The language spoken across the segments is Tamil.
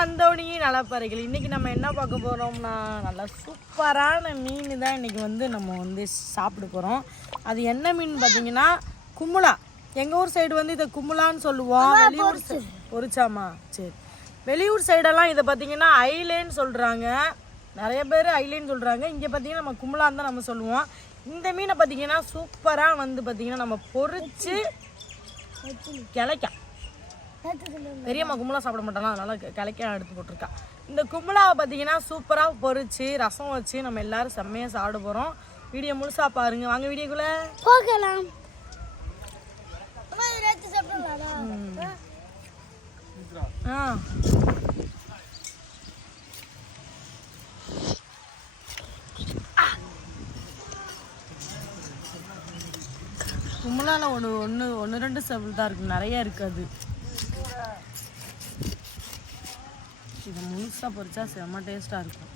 மந்தோனியே நலப்பறைகள். இன்றைக்கி நம்ம என்ன பார்க்க போகிறோம்னா நல்லா சூப்பரான மீன் தான் இன்றைக்கி வந்து நம்ம வந்து சாப்பிட போகிறோம். அது என்ன மீன் பார்த்தீங்கன்னா குமுலா. எங்கள் ஊர் சைடு வந்து இதை குமுலான்னு சொல்லுவோம். வெளியூர் பொரிச்சாமா சரி. வெளியூர் சைடெல்லாம் இதை பார்த்தீங்கன்னா ஐலேன்னு சொல்கிறாங்க. நிறைய பேர் ஐலேன்னு சொல்கிறாங்க. இங்கே பார்த்தீங்கன்னா நம்ம குமுலான்னு தான் நம்ம சொல்லுவோம். இந்த மீனை பார்த்தீங்கன்னா சூப்பராக வந்து பார்த்தீங்கன்னா நம்ம பொரிச்சு கிளைக்கா. பெரியம்மா கும்பலா சாப்பிட மாட்டானா, அதனால கிளைக்க எடுத்து போட்டிருக்கா. இந்த கும்பலாவை பார்த்தீங்கன்னா சூப்பராக பொரிச்சு ரசம் வச்சு நம்ம எல்லாரும் செம்மையாக சாப்பிட போகிறோம். வீடியோ முழுசா பாருங்க. வாங்க வீடியோக்குள்ள போகலாம். கும்பலால ஒன்று ரெண்டு செவல் தான் இருக்கு, நிறைய இருக்காது. இது முழுசாக பொரிச்சா செம்ம டேஸ்ட்டாக இருக்கும்.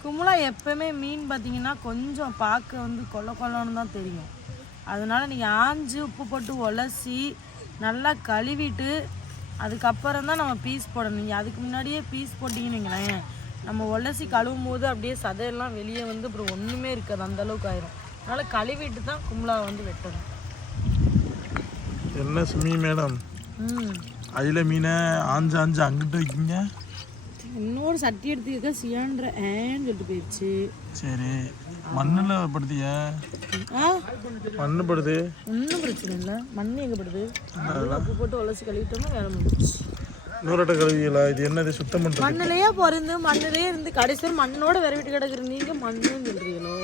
குமுலா எப்போவுமே மீன் பார்த்தீங்கன்னா கொஞ்சம் பார்க்க வந்து கொல்லன்னு தான் தெரியும். அதனால் நீங்கள் ஆஞ்சு உப்பு போட்டு உலசி நல்லா கழுவிட்டு அதுக்கப்புறம் தான் நம்ம பீஸ் போடணும். நீங்கள் அதுக்கு முன்னாடியே பீஸ் போட்டிங்கன்னு வைங்களேன், நம்ம உலசி கழுவும் போது அப்படியே சதையெல்லாம் வெளியே வந்து அப்புறம் ஒன்றுமே இருக்காது, அந்தளவுக்கு ஆயிரும். அதனால் கழுவிட்டு தான் குமுலா வந்து வெட்டணும். என்ன சுமி மேடம், அயில மீனை ஆஞ்சு அங்கிட்டு வைக்கிங்க. இன்னொரு சட்டி எடுத்துக்க சியான்ற ஏன்னு சொல்லிட்டு போயிடுச்சு. சரி, மண்ணில் படுத்திய மண்ணு படுது, ஒன்றும் பிரச்சனை இல்லை. மண் எங்கே படுது, உப்பு போட்டு உலசி கழுவிட்டோம்னா வேலை முடிச்சு. நூறட்ட கழுவிகளா? இது என்னது சுத்தம் பண்ணுறது? மண்ணிலேயே பிறந்து மண்ணிலே இருந்து கடைசியில் மண்ணோட விரவிட்டு கிடக்குற நீங்கள் மண்ணுன்னு சொல்கிறீங்களோ?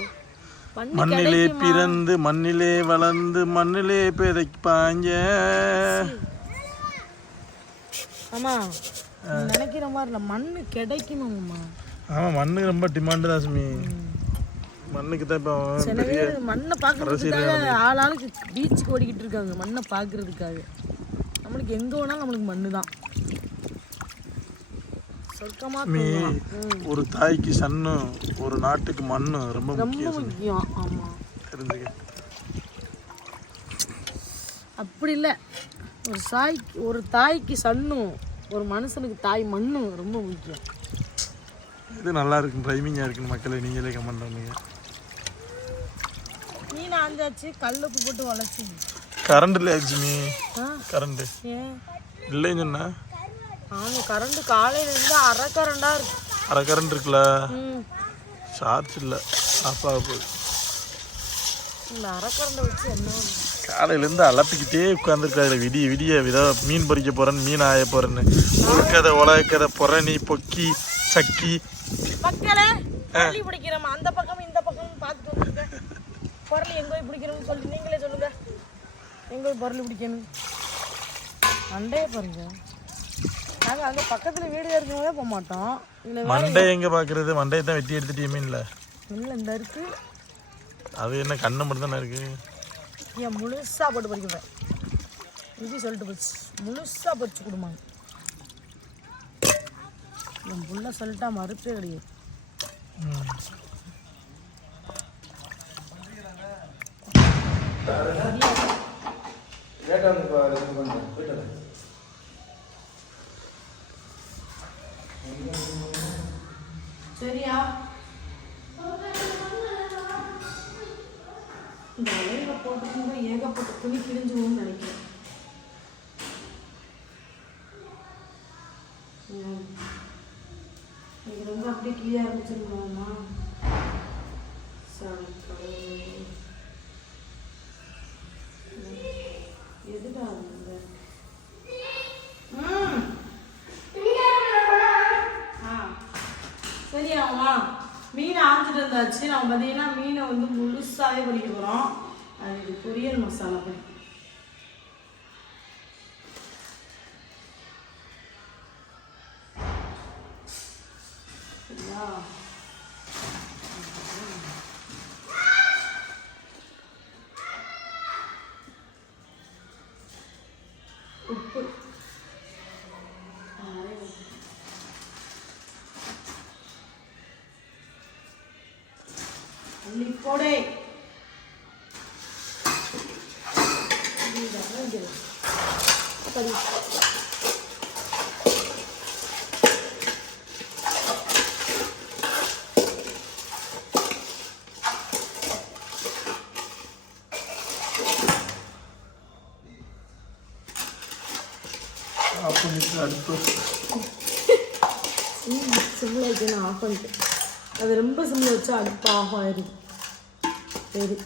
மண்ணிலே பிறந்து மண்ணிலே வளர்ந்து மண்ணிலே பிதைப்பாங்க. ஆமா, நினைக்கிற மாதிரி இல்லை, மண்ணு கிடைக்கணும்மா. ஆமாம், மண்ணு ரொம்ப டிமாண்டு தான் சுமி. மண்ணுக்கு தான் இப்போ சில பேர் மண்ணை பார்க்கறதுக்காக ஆளாளுக்கு பீச்சுக்கு ஓடிக்கிட்டு இருக்காங்க மண்ணை பார்க்கறதுக்காக. நம்மளுக்கு எங்கே வேணாலும் நம்மளுக்கு மண்ணு தான் சொர்க்கமாக. ஒரு தாய்க்கு சன்னு, ஒரு நாட்டுக்கு மண்ணு ரொம்ப முக்கியம். ஆமாம், தெரிஞ்சுக்க. அப்படி இல்லை, ஒரு தாய்க்கு சன்னும் ஒரு மனுஷனுக்கு தாய் மண்ணும் ரொம்ப முக்கியம். இது நல்லா இருக்கு, ட்ரைமிங்காக இருக்குன்னு மக்களை நீங்களே கமெண்ட் பண்ணுங்க. மீன் ஆஞ்சாச்சு, கல்லுப்பு போட்டு வளர்ச்சி. கரண்ட் இல்லை ஆச்சுமி, கரண்ட் இல்லைன்னு சொன்னா. ஆமாம், கரண்ட் காலையிலேருந்து அரை கரண்டாக இருக்கு. அரை கரண்ட் இருக்குல்ல, சார்ஜ் இல்லை, ஆஃப் ஆக போகுது. இந்த அரை கரண்டை வச்சு என்ன காலையிலேருந்து அலப்பிக்கிட்டே உட்காந்துருக்காரு. விடிய மீன் பொறிக்க போகிறேன்னு, மீன் ஆய போகிறேன்னு, உருக்கதை உலகதை புறணி பொக்கி சக்கி மக்களே பொருளி பிடிக்கிறோம். அந்த பக்கம் இந்த பக்கம் பார்த்துட்டு வந்துருங்க. பொருள் எங்கே போய் பிடிக்கணும்னு சொல்லி நீங்களே சொல்லுங்க. எங்கே போய் பொருள் பிடிக்கணும் அண்டையே பாருங்க. நாங்கள் அந்த பக்கத்தில் வீடு இருக்கும்போதே போக மாட்டோம். மண்டை எங்கே பார்க்குறது? மண்டையை தான் வெட்டி எடுத்துட்டே மீன்ல இல்லை இந்த இருக்கு. அது என்ன கண்ணை மட்டும் தானே இருக்கு. ஏன் முழுசாக போட்டு பறிக்கிறேன் இது சொல்லிட்டு போச்சு. முழுசாக பறிச்சு கொடுமாங்க. என் புள்ள சொல்லிட்டா மறுப்பே கிடையாது. சரியா? இந்த வலையில போட்டுருந்தா ஏகப்பட்ட துணி கிழிஞ்சுவோம்னு நினைக்கிறேன். இது ரொம்ப அப்படியே கிளியா ஆரம்பிச்சிருந்தோம்மா. எதுடா சரியாமா? மீன் ஆஞ்சிட்டு இருந்தாச்சு. நம்ம பார்த்தீங்கன்னா மீனை வந்து முழுசாவே பொரிக்க போகிறோம். அது பொரியல் மசாலா பண்ணி சரியா? உப்பு போடே. சரி, அடுப்பு சிம்மில் வச்சு நான் ஆஃப் பண்ணிட்டேன். அது ரொம்ப சிம்மில் வச்சா அடுப்பு ஆஃப் ஆயிடுது. சரி,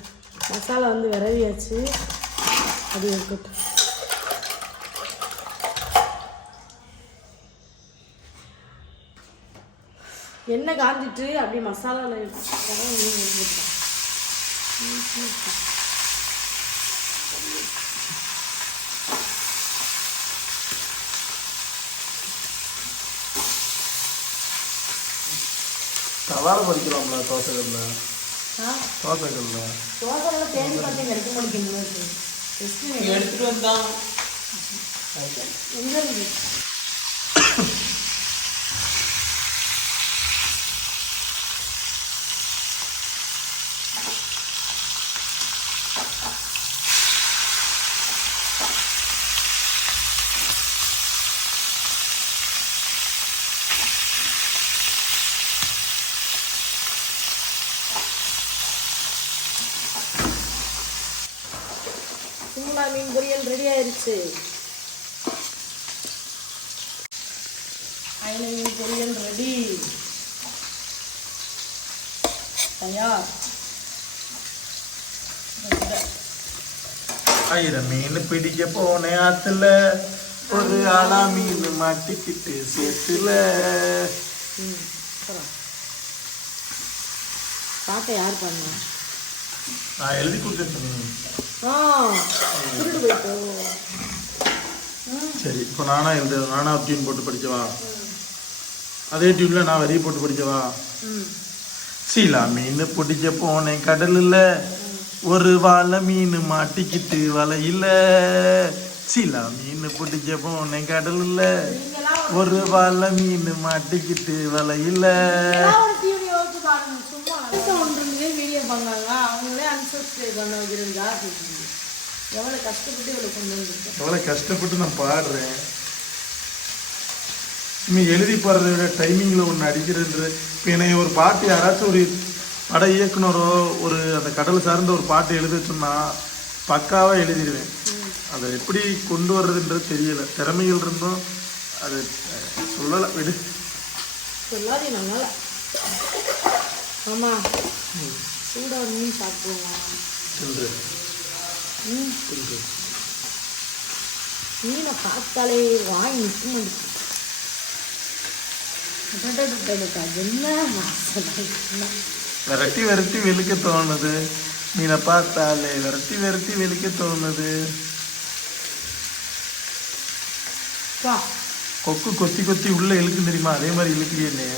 மசாலா வந்து விரவியாச்சு, அது இருக்கட்டும். எண்ணெய் காஞ்சிட்டு அப்படியே மசாலாவில் தவால பறிக்கலாம்ல தோசைகள்ல தோசைகள்ல தேடி பார்த்து கிடைக்க மாட்டேங்குது. எடுத்துட்டு வந்தான் எங்க இருக்கு? குமுலா மீன் பொரியல் ரெடி ஆயிடுச்சு. அயில மீன் பொரியல் ரெடி, தயார். ஆயிரம் மீன் பிடிக்க போனேன் ஆத்துல, ஒரு ஆளா மீன் மாட்டிக்கிட்டு சேத்துல. பாட்டை யார் பண்ணா? நான் எழுதி கொடுத்தேன். திருடு போயிட்டோ. சரி, இப்போ நானா டியூன் போட்டு படிக்கவா? அதே டியூன்ல நான் வரி போட்டு படிக்கவா? சீலா மீன் பிடிக்க போனேன் கடல்ல, ஒரு வாழை மீன் மாட்டிக்கிட்டு வலையில. சீலா மீன் பிடிக்க போனேன் கடல்ல, ஒரு வாழை மீன் மாட்டிக்கிட்டு வலையில. வீடியோ பண்ணாங்க, அவங்களே அன்சப்ஸ்கிரைப் பண்ண வைக்கிறதுக்கா. எவ்வளோ கஷ்டப்பட்டு இவ்வளோ கொண்டு வந்துருக்கேன். எவ்வளோ கஷ்டப்பட்டு நான் பாடுறேன். இனிமேல் எழுதி பாடுறத விட டைமிங்கில் ஒன்று அடிக்கிறதுன்ற. இப்போ என்னை ஒரு பாட்டு யாராச்சும் ஒரு பட இயக்குனரோ ஒரு அந்த கடல் சார்ந்த ஒரு பாட்டு எழுத சொன்னால் பக்காவாக எழுதிடுவேன். அதை எப்படி கொண்டு வர்றதுன்றது தெரியலை. திறமைகள் இருந்தும் அது சொல்லலை. விடு, சொல்லாதே. நம்மளால ஆமாம் சூடாக மீன் சாப்பிடுவோம். மீனை பார்த்தாலே வாங்கி நிற்க மாட்டேங்குது. என்ன விரட்டி விரட்டி வெளுக்க தோணுது. மீனை பார்த்தாலே விரட்டி விரட்டி வெளுக்க தோணுது. கொக்கு கொத்தி கொத்தி உள்ள இழுக்கு தெரியுமா? அதே மாதிரி இழுக்கிறீன்னு.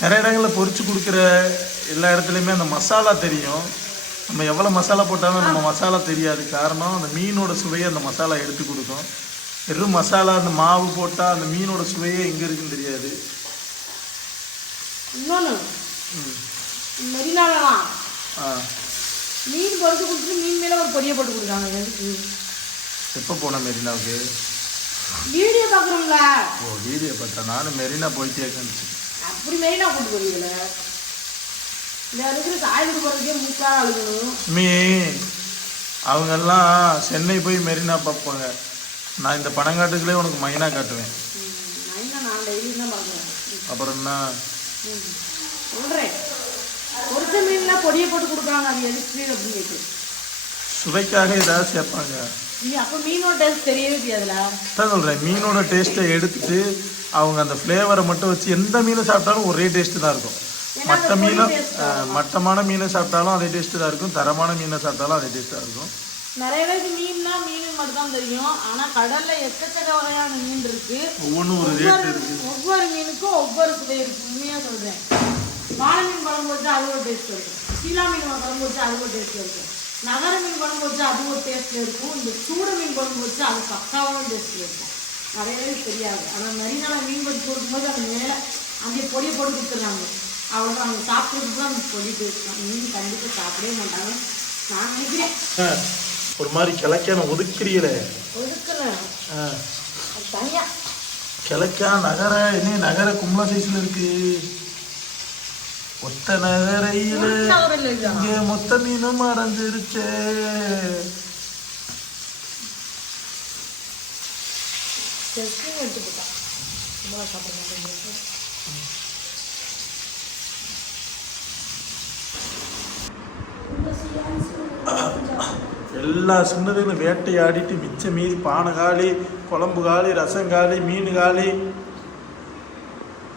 நிறைய இடங்களில் பொரிச்சு கொடுக்குற எல்லா இடத்துலையுமே அந்த மசாலா தெரியும். நம்ம எவ்வளோ மசாலா போட்டாலும் நம்ம மசாலா தெரியாது. காரணம் அந்த மீனோட சுவையை அந்த மசாலா எடுத்து கொடுக்கும். வெறும் மசாலா அந்த மாவு போட்டால் அந்த மீனோட சுவையே எங்கே இருக்குன்னு தெரியாது. இன்னொன்று மெரினாலாம் மீன் பொறிச்சு கொடுத்துட்டு மீன் மேலே ஒரு பொடியை போட்டு கொடுக்காங்க. எப்போ போனேன் மெரினாவுக்கு? வீடியோ பார்க்குறோம்ல. ஓ, வீடியோ பார்த்தா நானும் மெரினா போயிட்டே இருந்துச்சு. அப்படி மெரினா கூட்டு போறீங்கள? இந்த இருக்கிற சாயலுக்கு போகிறதுக்கே மூக்காக அழுகணும். அவங்கெல்லாம் சென்னை போய் மெரினா பார்ப்பாங்க. நான் இந்த பணங்காட்டுக்குள்ளே உனக்கு மைனா காட்டுவேன். மைனா நான் டெய்லி தான் பார்க்குறேன். அப்புறம் என்ன சொல்கிறேன், பொரிச்ச மீன்லாம் பொடியை போட்டு கொடுக்குறாங்க. அது எதுக்கு அப்படின்னு கேட்டு சுவைக்காக ஏதாவது சேர்ப்பாங்க. அப்போ மீனோட டேஸ்ட் தெரியவே தெரியாதுல. தான் சொல்கிறேன், மீனோட டேஸ்ட்டை எடுத்துட்டு அவங்க அந்த ஃப்ளேவரை மட்டும் வச்சு எந்த மீனை சாப்பிட்டாலும் ஒரே டேஸ்ட்டு தான் இருக்கும். மட்டமான மீனை சாப்பிட்டாலும் அதே டேஸ்ட்டு தான் இருக்கும். தரமான மீனை சாப்பிட்டாலும் அதே டேஸ்ட்டாக இருக்கும். நிறைய பேருக்கு மீன்னா மீன் மட்டும் தான் தெரியும். ஆனால் கடலில் எக்கச்சக்க வகையான மீன் இருக்கு. ஒவ்வொன்றும் ஒரு ரேட் இருக்கு. ஒவ்வொரு மீனுக்கும் ஒவ்வொரு சுவை இருக்கு. உண்மையாக சொல்கிறேன். வாழை மீன் குழம்பு வச்சா அது ஒரு டேஸ்ட் இருக்கும். சீலா மீன் குழம்பு வச்சா அது ஒரு டேஸ்ட் இருக்கும். நகர மீன் குழம்பு வச்சா அது ஒரு டேஸ்ட்ல இருக்கும். இந்த சூட மீன் குழம்பு வச்சா அது பக்காவான டேஸ்ட்ல இருக்கும். நிறைய பேருக்கு தெரியாது. ஆனால் மெரினால மீன் வச்சு கொடுக்கும்போது அது மேலே அந்த பொடியை போட்டு கொடுத்துருக்காங்க. அவ்வளோதான். அவங்க சாப்பிட்றதுக்கு தான் அந்த பொடி பேசுவாங்க. மீன் கண்டிப்பாக சாப்பிடவே மாட்டாங்க நான் நினைக்கிறேன். ஒரு மாதிரி கிழக்கான ஒதுக்குறீங்களே. ஒதுக்கல தனியா கிழக்கா நகர என்ன நகர கும்பலா சைஸ்ல இருக்கு. ஒத்த நகரையில இங்க மொத்த மீனும் மறைஞ்சிருச்சே. ஜஸ்டியும் எடுத்து போட்டான் கும்பலா சாப்பிட மாட்டேங்குது. எல்லா சின்னதுகளும் வேட்டையாடிட்டு மிச்ச மீதி பானை காலி, குழம்பு காலி, ரசம் காலி, மீன் காலி.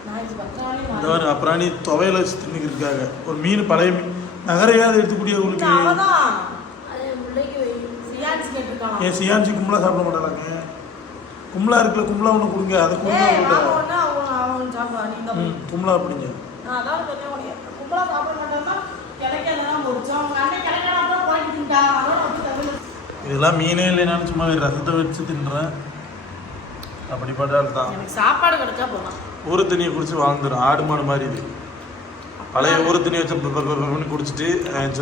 நான் இது பக்காளி இந்த மாதிரி அப்புறம் நீ துவையில வச்சு தின்னுக்கிட்டு இருக்காங்க. ஒரு மீன் பழைய மீன் நகரையாவது எடுத்துக்கூடிய உங்களுக்கு. அவதான் அது முள்ளைக்கு சியான்ஸ் கேட்டிருக்கான். ஏன் சியான்சி கும்பலா சாப்பிட மாட்டாங்க? கும்பலா இருக்குல்ல, கும்பலா ஒன்று கொடுங்க, அதை கொடுங்க. அவன் சாப்பிடுவான். நீ தான் கும்பலா அப்படிங்க. நான் அதான் சொன்னேன், கும்பலா சாப்பிட மாட்டேன்னா கிடைக்காதான் பொறிச்சோம். அவங்க அண்ணன் கிடைக்காதான் போயிட்டு தின்ட்டா. அதான் வச்சு தவிர இதெல்லாம் மீனே இல்லைனாலும் சும்மா ரசத்தை வச்சு தின்றேன். அப்படிப்பட்டால் தான் எனக்கு சாப்பாடு கிடைச்சா போதும். ஊறு தண்ணியை குடிச்சு வாழ்ந்துடும். ஆடு மாடு மாதிரி இது. பழைய ஊறு தண்ணி வச்சு குடிச்சிட்டு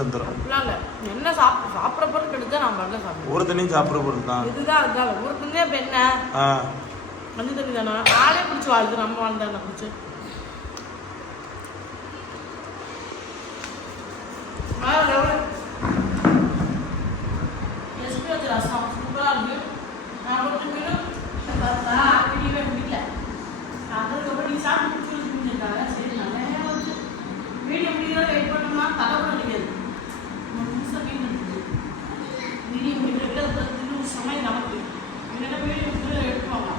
வந்துடும். அப்படிலாம் இல்லை, என்ன சாப்பிட்ற பொருள் கிடைச்சா நான் மட்டும் சாப்பிடுவேன். ஊறு தண்ணியும் சாப்பிட்ற பொருள் தான். இதுதான் அதுதான் ஊறு தண்ணியே இப்போ என்ன மஞ்சள் தண்ணி தானே. ஆளே பிடிச்சி வாழ்த்து நம்ம வாழ்ந்தா பிடிச்சி எஸ்பி வச்சு ரசம் சூப்பராக இருக்கு. நான் கொஞ்சம் வீடியோவே முடியல. அதுக்கப்புறம் நீ சாப்பிட்டு பிடிச்சி முடிஞ்சிருக்காங்க. சரி நல்லா வந்து வீடியோ முடிக்கிறத வெயிட் பண்ணோம்னா தலை கூட கிடையாது. வீடியோ முடிக்கிறதுல இன்னும் சமயம் நமக்கு என்னென்ன வீடியோ முடிக்கிறத எடுத்துவாங்க.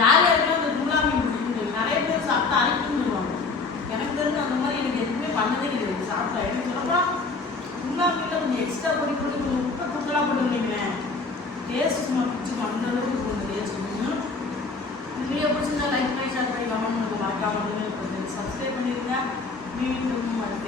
யார் யாருக்கும் அந்த குலாமி பிடிக்கும். நிறைய பேர் சாப்பிட்டு அரைக்குன்னு எனக்கு தெரிஞ்சு அந்த மாதிரி எனக்கு எதுவுமே பண்ணதே கிடையாது. சாப்பிட்டா எனக்கு சொல்லப்போனா குலாமியில் கொஞ்சம் எக்ஸ்ட்ரா பொடி போட்டு கொஞ்சம் உப்பை தூக்கலாக போட்டு வந்தீங்களேன், டேஸ்ட் சும்மா பிடிச்சிக்கும். அந்த அளவுக்கு கொஞ்சம் டேஸ்ட் பிடிக்கும். வீடியோ பிடிச்சிருந்தா லைக் பண்ணி ஷேர் பண்ணி கமெண்ட் பண்ணுங்க. மறக்காம சப்ஸ்கிரைப் பண்ணிடுங்க. மீண்டும் அடுத்த